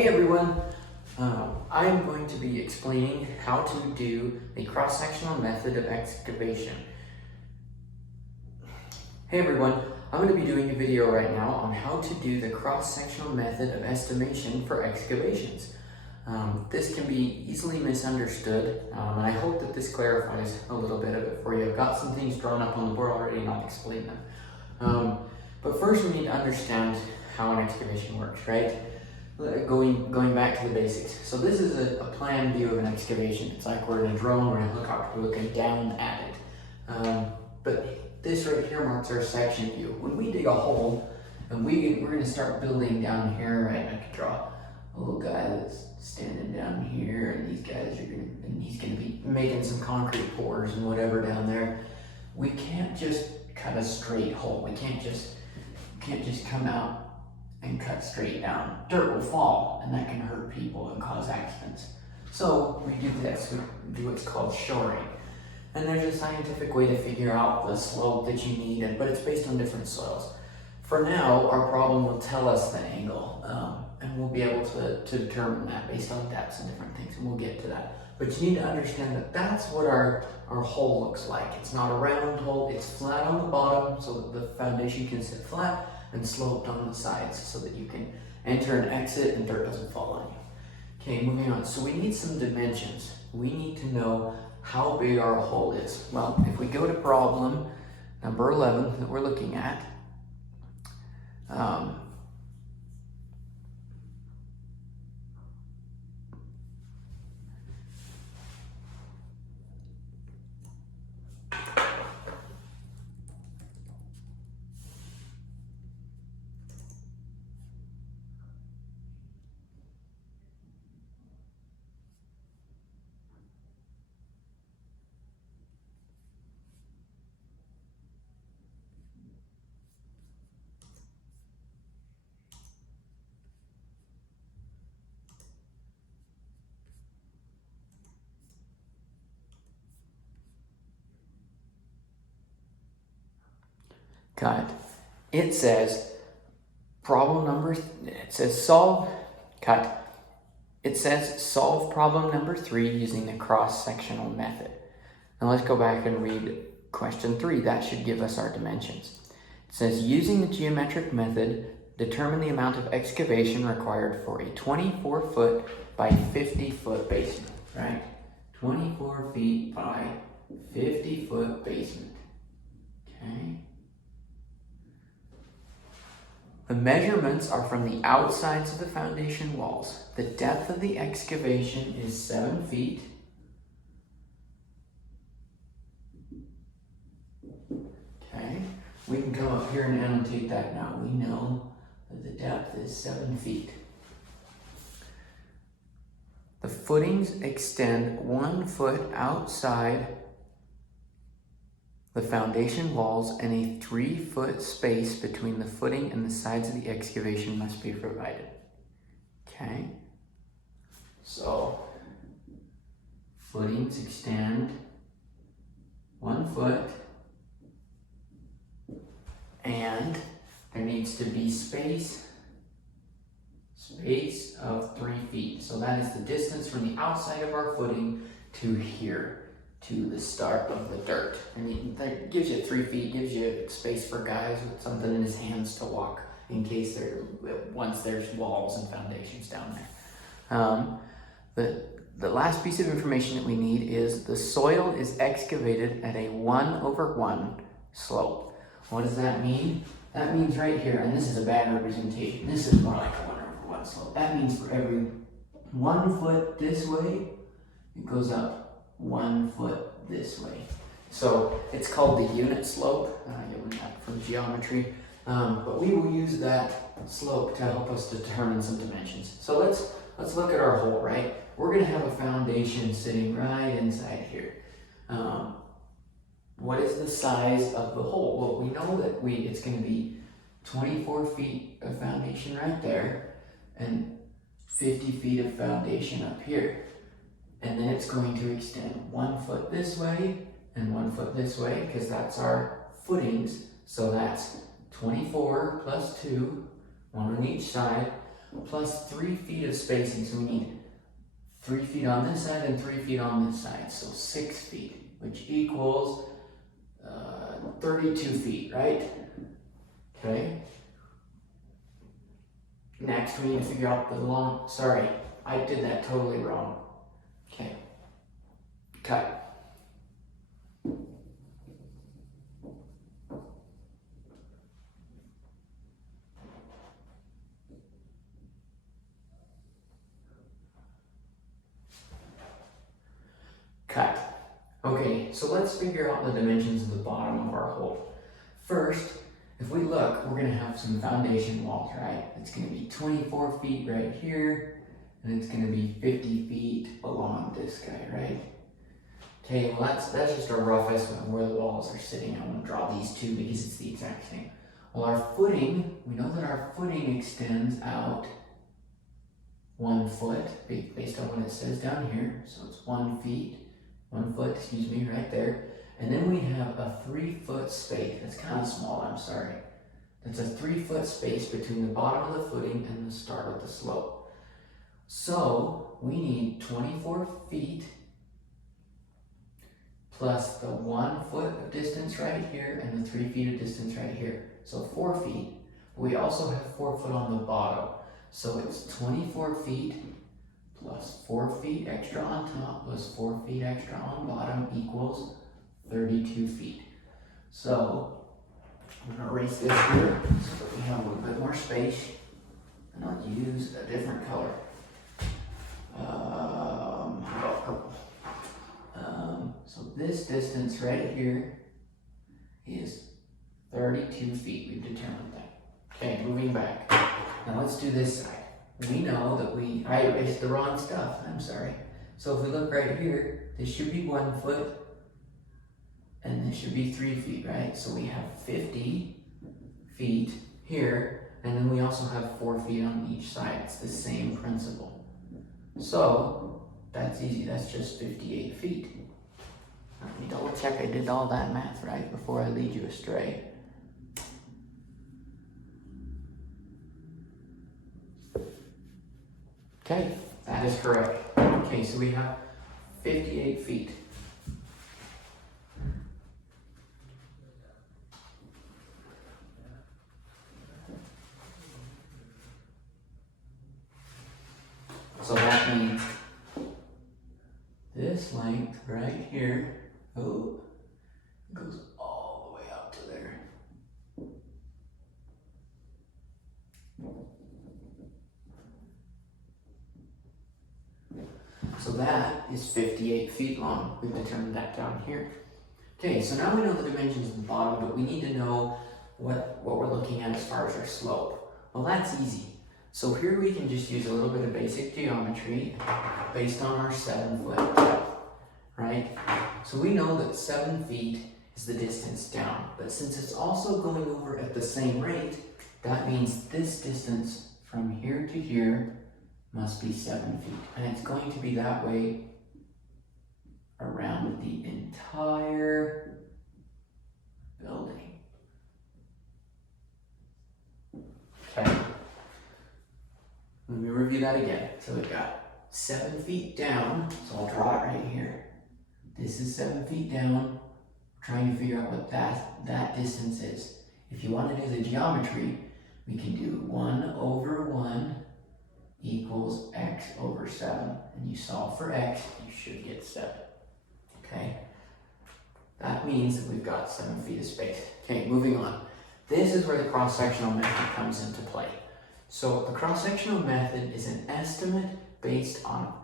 Hey everyone, I'm going to be explaining how to do a cross-sectional method of excavation. Hey everyone, I'm going to be doing a video right now on how to do the cross-sectional method of estimation for excavations. This can be easily misunderstood, and I hope that this clarifies a little bit of it for you. I've got some things drawn up on the board already and I'll explain them. But first we need to understand how an excavation works, right? Going back to the basics. So this is a plan view of an excavation. It's like we're in a drone or a helicopter looking down at it. But this right here marks our section view. When we dig a hole, and we're going to start building down here, right? I could draw a little guy that's standing down here, and these guys are he's going to be making some concrete pours and whatever down there. We can't just cut a straight hole. We can't just come out and cut straight down. Dirt will fall, and that can hurt people and cause accidents. So we do this, we do what's called shoring. And there's a scientific way to figure out the slope that you need, but it's based on different soils. For now, our problem will tell us the angle, and we'll be able to determine that based on depths and different things, and we'll get to that. But you need to understand that that's what our hole looks like. It's not a round hole, it's flat on the bottom so that the foundation can sit flat, and sloped on the sides so that you can enter and exit and dirt doesn't fall on you. Okay, moving on. So we need some dimensions. We need to know how big our hole is. Well, if we go to problem number 11 that we're looking at, cut. It says solve problem number 3 using the cross-sectional method. Now let's go back and read question 3. That should give us our dimensions. It says using the geometric method, determine the amount of excavation required for a 24-foot by 50-foot basement, right? 24 feet by 50-foot basement, okay? The measurements are from the outsides of the foundation walls. The depth of the excavation is 7 feet. Okay, we can come up here and annotate that now. We know that the depth is 7 feet. The footings extend 1 foot outside the foundation walls, and a 3-foot space between the footing and the sides of the excavation must be provided. Okay, so footings extend 1 foot, and there needs to be space of 3 feet. So that is the distance from the outside of our footing to here, to the start of the dirt. I mean, that gives you 3 feet, gives you space for guys with something in his hands to walk in case once there's walls and foundations down there. The last piece of information that we need is the soil is excavated at a 1/1 slope. What does that mean? That means right here, and this is a bad representation. This is more like a 1/1 slope. That means for every 1 foot this way, it goes up 1 foot this way. So it's called the unit slope. You learned that from geometry. But we will use that slope to help us determine some dimensions. So let's look at our hole, right? We're gonna have a foundation sitting right inside here. What is the size of the hole? Well, we know that it's gonna be 24 feet of foundation right there and 50 feet of foundation up here. And then it's going to extend 1 foot this way and 1 foot this way, because that's our footings. So that's 24 plus 2, 1 on each side, plus 3 feet of spacing. So we need 3 feet on this side and 3 feet on this side. So 6 feet, which equals 32 feet, right? Okay. Next, we need to figure out the long, sorry, I did that totally wrong. Okay. Cut. Cut. Okay, so let's figure out the dimensions of the bottom of our hole. First, if we look, we're going to have some foundation walls, right? It's going to be 24 feet right here, and it's going to be 50 feet along this guy, right? Okay, well that's just a rough estimate of where the walls are sitting. I'm going to draw these two because it's the exact same. Well, our footing, we know that our footing extends out 1 foot based on what it says down here. So it's 1 foot, excuse me, right there. And then we have a 3 foot space. That's kind of small, I'm sorry. That's a 3 foot space between the bottom of the footing and the start of the slope. So we need 24 feet plus the 1 foot of distance right here and the 3 feet of distance right here. So 4 feet. We also have 4 foot on the bottom. So it's 24 feet plus 4 feet extra on top plus 4 feet extra on bottom equals 32 feet. So I'm going to erase this here so that we have a little bit more space. And I'll use a different color. How about purple? So this distance right here is 32 feet. We've determined that. Okay, moving back. Now let's do this side. We know that I erased the wrong stuff. I'm sorry. So if we look right here, this should be 1 foot and this should be 3 feet, right? So we have 50 feet here, and then we also have 4 feet on each side. It's the same principle. So that's easy. That's just 58 feet. Let me double check I did all that math right before I lead you astray. Okay, that is correct. Okay, so we have 58 feet. So that means this length right here, goes all the way up to there. So that is 58 feet long. We've determined that down here. Okay, so now we know the dimensions of the bottom, but we need to know what we're looking at as far as our slope. Well, that's easy. So here we can just use a little bit of basic geometry based on our 7 foot depth, right? So we know that 7 feet is the distance down, but since it's also going over at the same rate, that means this distance from here to here must be 7 feet. And it's going to be that way around the entire building. Okay. Let me review that again. So we've got 7 feet down, so I'll draw it right here. This is 7 feet down. We're trying to figure out what that distance is. If you want to do the geometry, we can do 1 over 1 equals x over 7. And you solve for x, you should get 7. Okay? That means that we've got 7 feet of space. Okay, moving on. This is where the cross-sectional method comes into play. So the cross-sectional method is an estimate based on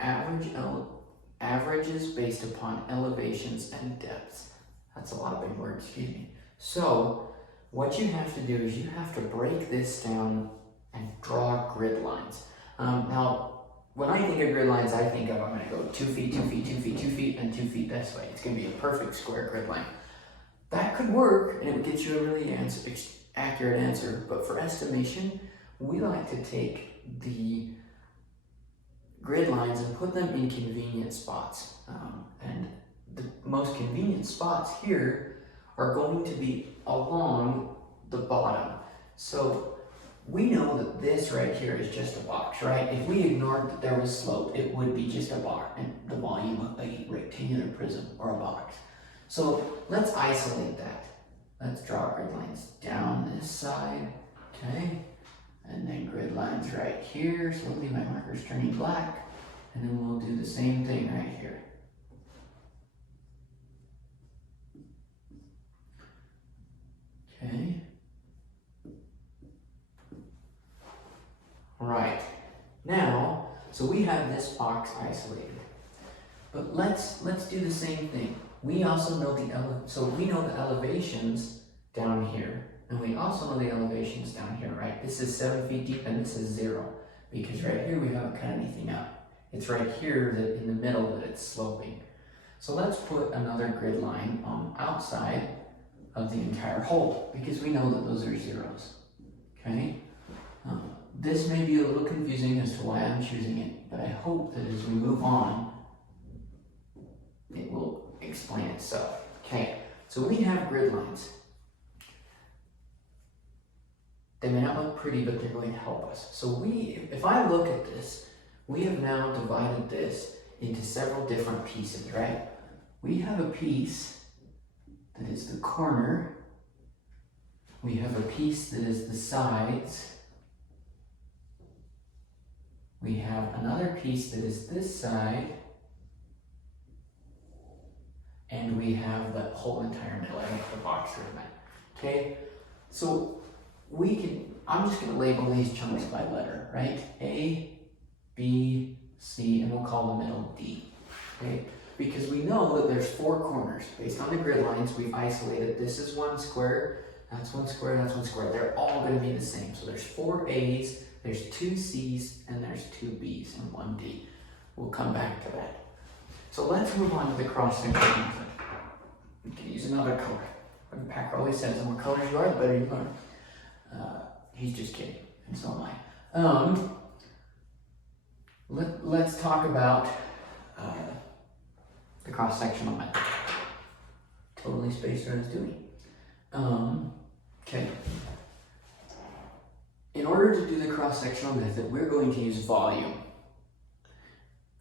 averages based upon elevations and depths. That's a lot of big words, excuse me. So what you have to do is you have to break this down and draw grid lines. Now, when I think of grid lines, I think of I'm going to go 2 feet, 2 feet, 2 feet, 2 feet, and 2 feet this way. It's going to be a perfect square grid line. That could work, and it would get you a really accurate answer. But for estimation, we like to take the grid lines and put them in convenient spots. And the most convenient spots here are going to be along the bottom. So we know that this right here is just a box, right? If we ignored that there was slope, it would be just a box, and the volume of a rectangular prism or a box. So let's isolate that. Let's draw grid lines down this side, okay? And then grid lines right here. Slowly my marker's turning black. And then we'll do the same thing right here. Okay. All right. Now, so we have this box isolated. But let's do the same thing. We also know we know the elevations down here, and we also know the elevations down here, right? This is 7 feet deep and this is 0, because right here we haven't cut anything up. It's right here that in the middle that it's sloping. So let's put another grid line on the outside of the entire hole, because we know that those are zeros, okay? This may be a little confusing as to why I'm choosing it, but I hope that as we move on, it will explain itself. Okay, so we have grid lines. They may not look pretty, but they're going to help us. So if I look at this, we have now divided this into several different pieces, right? We have a piece that is the corner. We have a piece that is the sides. We have another piece that is this side. And we have the whole entire middle. I make the box for that. Okay, so I'm just going to label these chunks by letter, right? A, B, C, and we'll call the middle D. Okay, because we know that there's 4 corners. Based on the grid lines, we've isolated this is 1 square, that's 1 square, that's 1 square. They're all going to be the same. So there's 4 A's, there's 2 C's, and there's 2 B's and 1 D. We'll come back to that. So let's move on to the cross-section method. We can use another color. Like Packer always says, the more colors you are, the better you learn. He's just kidding, and so am I. Let's talk about the cross-sectional method. Totally spaced what I was doing. Okay. In order to do the cross-sectional method, we're going to use volume.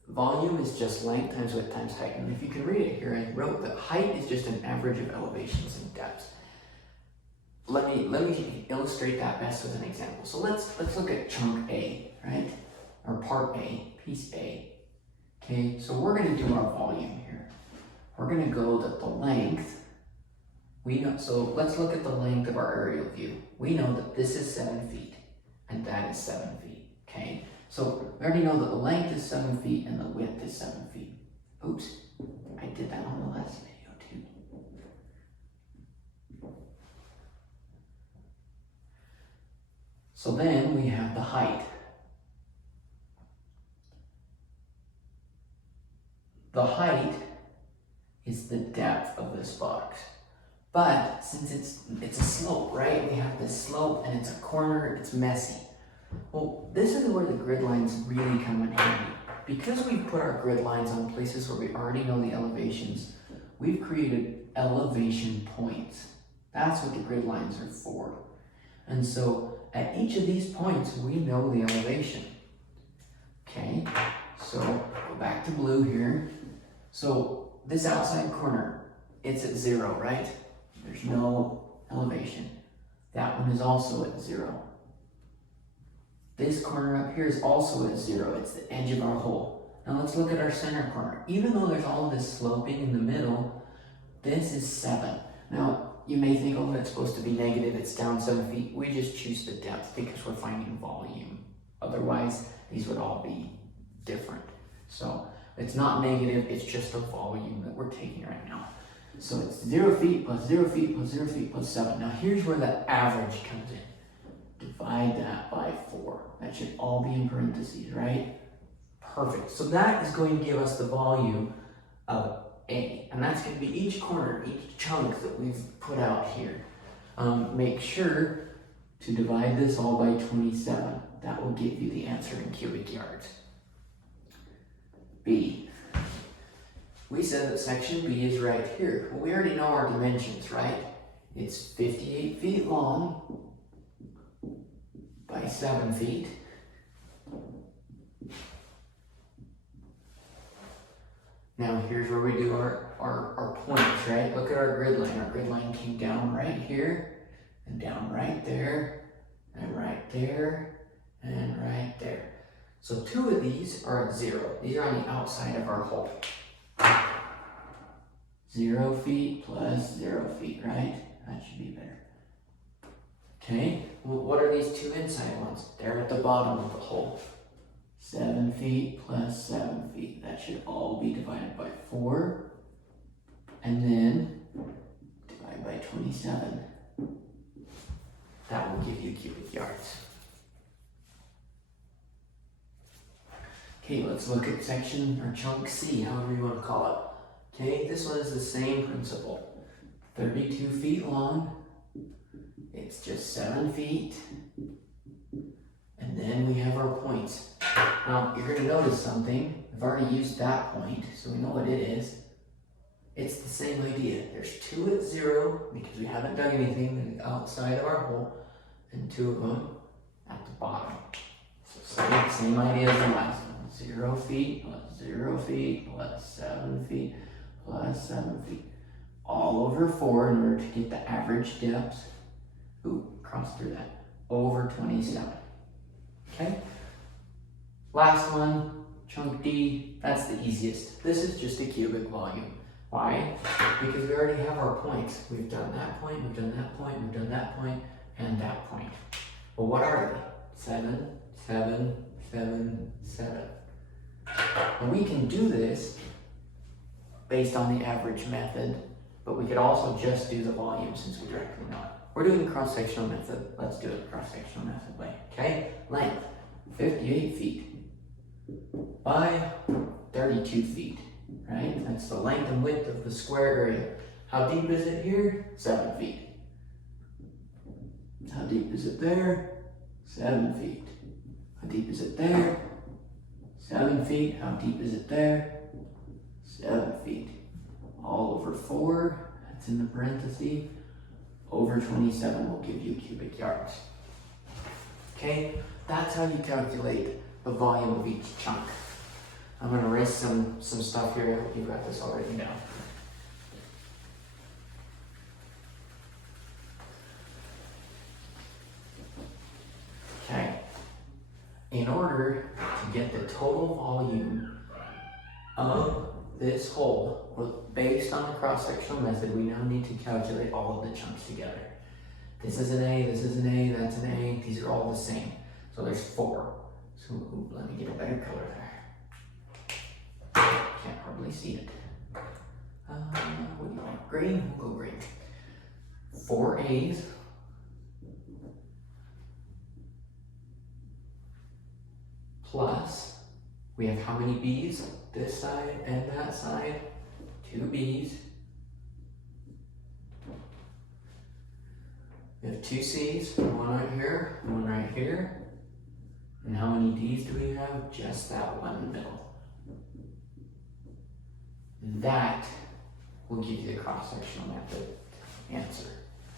Volume is just length times width times height. And if you can read it here, I wrote that height is just an average of elevations and depths. Let me illustrate that best with an example. So let's look at chunk A, right? Or part A, piece A. Okay, so we're going to do our volume here. We're going to go that the length, we know, so let's look at the length of our aerial view. We know that this is 7 feet and that is 7 feet, okay? So we already know that the length is 7 feet and the width is 7 feet. Oops, I did that on the last video too. So then we have the height. The height is the depth of this box. But since it's a slope, right? We have this slope and it's a corner, it's messy. Well, this is where the grid lines really come in handy. Because we've put our grid lines on places where we already know the elevations, we've created elevation points. That's what the grid lines are for. And so at each of these points, we know the elevation. Okay, so go back to blue here. So this outside corner, it's at 0, right? There's no elevation. That one is also at 0. This corner up here is also at 0. It's the edge of our hole. Now let's look at our center corner. Even though there's all this sloping in the middle, this is 7. Now, you may think, oh, that's supposed to be negative. It's down 7 feet. We just choose the depth because we're finding volume. Otherwise, these would all be different. So it's not negative. It's just a volume that we're taking right now. So it's 0 feet plus 0 feet plus 0 feet plus 7. Now here's where the average comes in. Divide that by 4. That should all be in parentheses, right? Perfect. So that is going to give us the volume of A. And that's going to be each corner, each chunk that we've put out here. Make sure to divide this all by 27. That will give you the answer in cubic yards. B. We said that section B is right here. Well, we already know our dimensions, right? It's 58 feet long by 7 feet. Now here's where we do our points, right? Look at our grid line. Our grid line came down right here, and down right there, and right there, and right there. So 2 of these are at 0. These are on the outside of our hole. 0 feet plus 0 feet, right? That should be better. Okay, well, what are these 2 inside ones? They're at the bottom of the hole. 7 feet plus 7 feet. That should all be divided by 4. And then divide by 27. That will give you cubic yards. Okay, let's look at section or chunk C, however you want to call it. Okay, this one is the same principle. 32 feet long. It's just 7 feet. And then we have our points. Now, you're going to notice something. I've already used that point, so we know what it is. It's the same idea. There's 2 at 0, because we haven't done anything outside of our hole, and 2 of them at the bottom. So same idea as the last one. 0 feet plus 0 feet plus 7 feet plus 7 feet. All over 4 in order to get the average depth. Ooh, cross through that. Over 27. Okay? Last one, chunk D, that's the easiest. This is just a cubic volume. Why? Because we already have our points. We've done that point, we've done that point, we've done that point, and that point. Well, what are they? 7, 7, 7, 7. And we can do this based on the average method, but we could also just do the volume since we directly know it. We're doing the cross-sectional method. Let's do it the cross-sectional method way. Okay? Length, 58 feet by 32 feet, right? That's the length and width of the square area. How deep is it here? 7 feet. How deep is it there? 7 feet. How deep is it there? 7 feet. How deep is it there? 7 feet. All over 4, that's in the parenthesis. Over 27 will give you cubic yards. Okay, that's how you calculate the volume of each chunk. I'm going to erase some stuff here. I hope you've got this already down. Okay, in order to get the total volume of this hole, based on the cross-sectional method, we now need to calculate all of the chunks together. This is an A, this is an A, that's an A, these are all the same. So there's 4. So let me get a better color there. Can't hardly see it. What do you want? Green? We'll go green. 4 A's. Plus, we have how many B's? This side and that side. 2 B's. We have 2 C's, one right here, one right here. And how many D's do we have? Just that one in the middle. That will give you the cross-sectional method answer.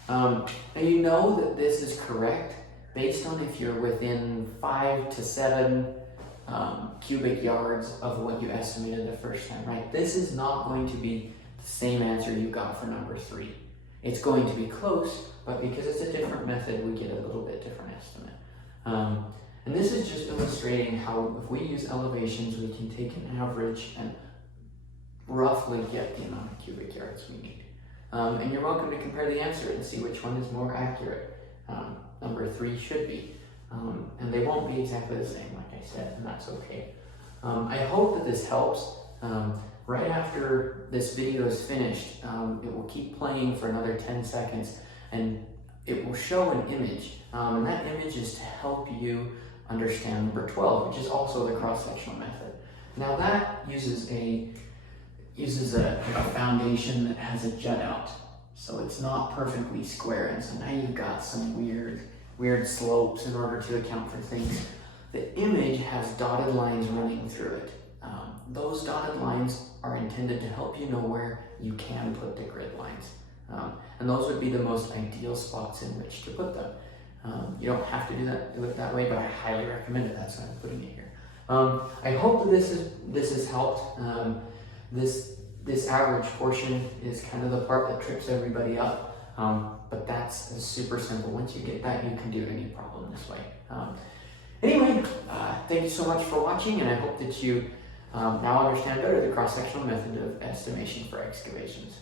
Now you know that this is correct based on if you're within 5 to 7 cubic yards of what you estimated the first time, right? This is not going to be the same answer you got for number 3. It's going to be close, but because it's a different method, we get a little bit different estimate. And this is just illustrating how if we use elevations, we can take an average and roughly get the amount of cubic yards we need. And you're welcome to compare the answer and see which one is more accurate. Number 3 should be. And they won't be exactly the same, like I said, and that's okay. I hope that this helps. Right after this video is finished, it will keep playing for another 10 seconds, and it will show an image. And that image is to help you understand number 12, which is also the cross-sectional method. Now that uses a foundation that has a jut out, so it's not perfectly square, and so now you've got some weird slopes in order to account for things. The image has dotted lines running through it. Those dotted lines are intended to help you know where you can put the grid lines. And those would be the most ideal spots in which to put them. You don't have to do it that way, but I highly recommend it. That's why I'm putting it here. I hope that this has helped. This average portion is kind of the part that trips everybody up, but that's super simple. Once you get that, you can do any problem this way. Anyway, thank you so much for watching, and I hope that you now understand better the cross-sectional method of estimation for excavations.